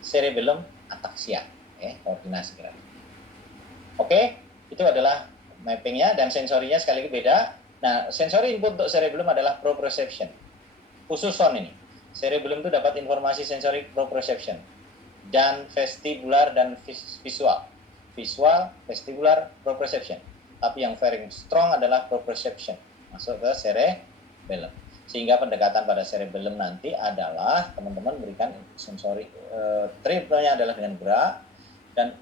cerebellum ataxia, koordinasi gerak. Oke, itu adalah mappingnya dan sensorinya sekali lagi beda. Nah, sensori input untuk cerebellum adalah proprioception. Khusus sound ini. Cerebellum itu dapat informasi sensori proprioception dan vestibular dan visual. Visual, vestibular, proprioception. Tapi yang very strong adalah proprioception. Masuk ke cerebellum. Sehingga pendekatan pada cerebellum nanti adalah teman-teman berikan sensori triplenya adalah dengan gerak dan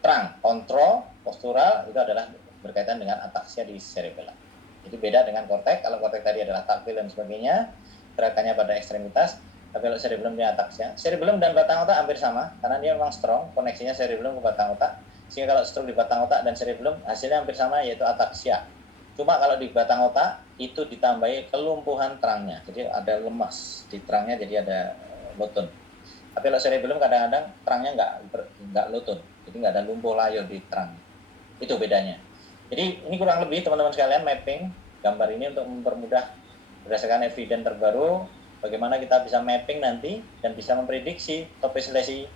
terang, kontrol, postural itu adalah berkaitan dengan ataksia di cerebellum. Itu beda dengan korteks. Kalau korteks tadi adalah taktil dan sebagainya, gerakannya pada ekstremitas. Tapi kalau cerebellum dia ataksia. Cerebellum dan batang otak hampir sama karena dia memang strong, koneksinya cerebellum ke batang otak. Sehingga kalau stroke di batang otak dan cerebellum hasilnya hampir sama yaitu ataksia. Cuma kalau di batang otak itu ditambahi kelumpuhan terangnya. Jadi ada lemas di terangnya, jadi ada lutun. Tapi kalau cerebellum kadang-kadang terangnya nggak lutun. Jadi nggak ada lumpuh layu di terang. Itu bedanya. Jadi ini kurang lebih teman-teman sekalian mapping gambar ini untuk mempermudah berdasarkan evidence terbaru bagaimana kita bisa mapping nanti dan bisa memprediksi topik lesi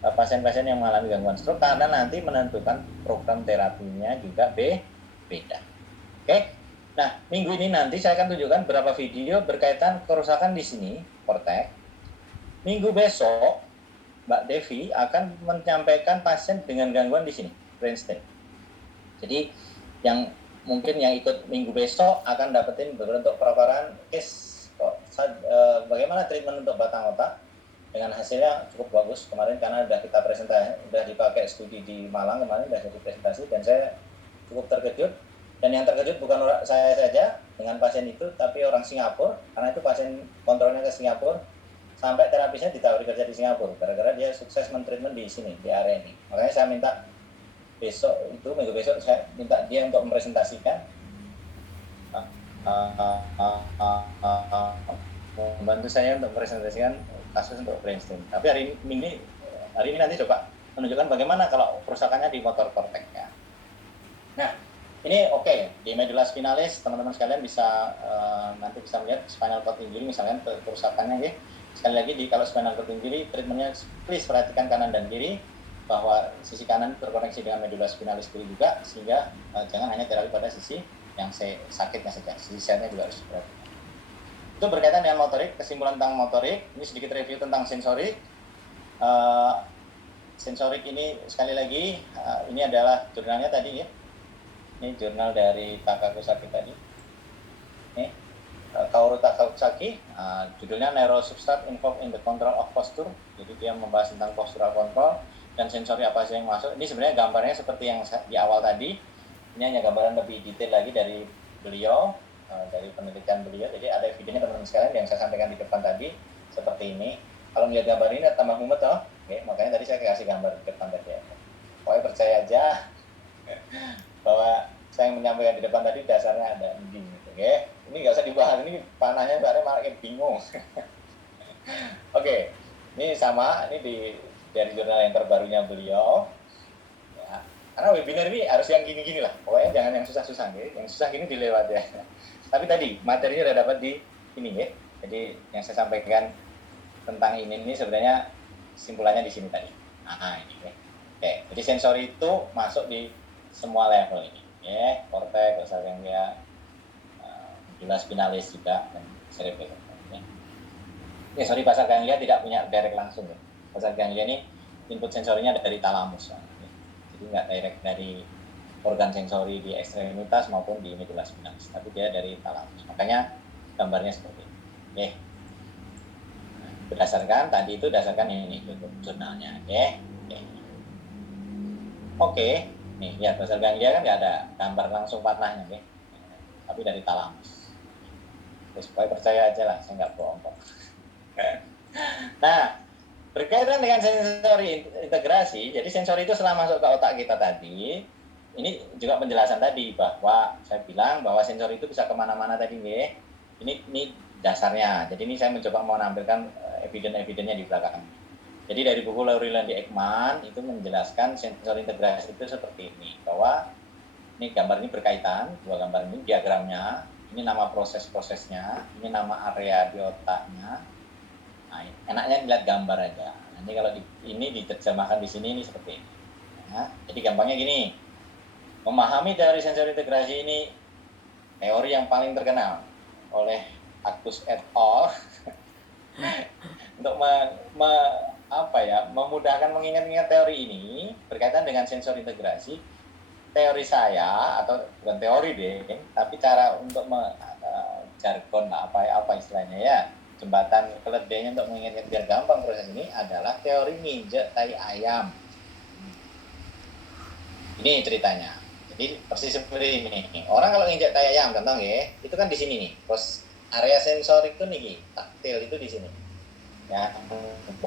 pasien-pasien yang mengalami gangguan stroke karena nanti menentukan program terapinya juga beda. Oke. Nah, minggu ini nanti saya akan tunjukkan beberapa video berkaitan kerusakan di sini, korteks. Minggu besok Mbak Devi akan menyampaikan pasien dengan gangguan di sini, brainstem. Jadi yang mungkin yang ikut minggu besok akan dapetin bentuk paparan case bagaimana treatment untuk batang otak dengan hasilnya cukup bagus kemarin karena sudah kita presentasi, sudah dipakai studi di Malang kemarin sudah jadi presentasi dan saya cukup terkejut. Dan yang terkejut bukan saya saja dengan pasien itu, tapi orang Singapura karena itu pasien kontrolnya ke Singapura. Sampai terapisnya ditawari kerja di Singapura gara-gara dia sukses mentreatment di sini di area ini. Makanya saya minta minggu besok saya minta dia untuk mempresentasikan membantu saya untuk mempresentasikan kasus untuk brainstem. Tapi hari ini nanti coba menunjukkan bagaimana kalau kerusakannya di motor korteks ya. Nah, ini oke. Di medulla spinalis teman-teman sekalian bisa nanti bisa melihat spinal cord injury misalkan kerusakannya ya. Sekali lagi kalau spinal cord injury treatmentnya please perhatikan kanan dan kiri bahwa sisi kanan terkoneksi dengan medulla spinalis kiri juga sehingga jangan hanya terapi pada sisi yang sakitnya saja, sisi sehatnya juga harus diperhatikan. Itu berkaitan dengan motorik, kesimpulan tentang motorik. Ini sedikit review tentang sensorik. Sensorik ini sekali lagi ini adalah jurnalnya tadi ya. Ini jurnal dari Takakusaki tadi. Ini Kaoru Takasaki, judulnya Neurosubstrate Involved in the Control of Posture. Jadi dia membahas tentang postural control dan sensori apa saja yang masuk. Ini sebenarnya gambarnya seperti yang di awal tadi. Ini hanya gambaran lebih detail lagi dari beliau, dari penelitian beliau. Jadi ada evidennya teman-teman sekalian yang saya sampaikan di depan tadi seperti ini. Kalau melihat gambar ini tambah mumet toh. Oke, makanya tadi saya kasih gambar di depan tadi. Pokoknya percaya aja bahwa saya yang menyampaikan di depan tadi dasarnya ada ini. Oke, ini nggak usah dibahas, ini panahnya malah kayak bingung. Oke, ini sama, ini dari jurnal yang terbarunya beliau. Ya, karena webinar ini harus yang gini-gini lah, pokoknya jangan yang susah-susah, ya. Yang susah gini dilewat ya. Tapi tadi materinya udah dapat di ini ya. Jadi yang saya sampaikan tentang ini sebenarnya simpulannya di sini tadi. Nah ini ya. Oke, jadi sensori itu masuk di semua level ini, ya, korteks, basal ganglia, medulla spinalis juga dan cerebellum. Sorry, basal ganglia tidak punya direct langsung ya. Basal ganglia ini input sensorinya dari talamus, ya. Jadi nggak direct dari organ sensori di ekstremitas maupun di medulla spinalis, tapi dia dari talamus. Makanya gambarnya seperti ini. Oke. Berdasarkan tadi itu dasarkan ini jurnalnya, Oke. Nih, lihat basal ganglia kan nggak ada gambar langsung patahnya, tapi dari talamus. Terus supaya percaya aja lah, saya nggak bohong kok. Nah, berkaitan dengan sensori integrasi, jadi sensori itu setelah masuk ke otak kita tadi, ini juga penjelasan tadi bahwa saya bilang bahwa sensori itu bisa kemana-mana tadi, Ini dasarnya. Jadi ini saya mencoba menampilkan evidence-nya di belakang. Jadi dari buku Laurilian di Ekman itu menjelaskan sensori integrasi itu seperti ini, bahwa ini gambar ini berkaitan, dua gambar ini diagramnya, ini nama proses-prosesnya, ini nama area di otaknya, Nah, enaknya lihat gambar aja. Nanti kalau ini diterjemahkan di sini ini seperti ini. Nah, jadi gampangnya gini, memahami teori sensori integrasi ini teori yang paling terkenal oleh Agus et al. Untuk memudahkan mengingat-ingat teori ini berkaitan dengan sensor integrasi. Teori saya atau bukan teori deh, tapi cara untuk jargon apa istilahnya ya, jembatan keledainya untuk mengingat biar gampang proses ini adalah teori nginjek tai ayam. Ini ceritanya. Jadi persis seperti ini. Orang kalau nginjek tai ayam, contoh ya, itu kan di sini nih. Terus area sensorik itu nih, taktil itu di sini. Ya,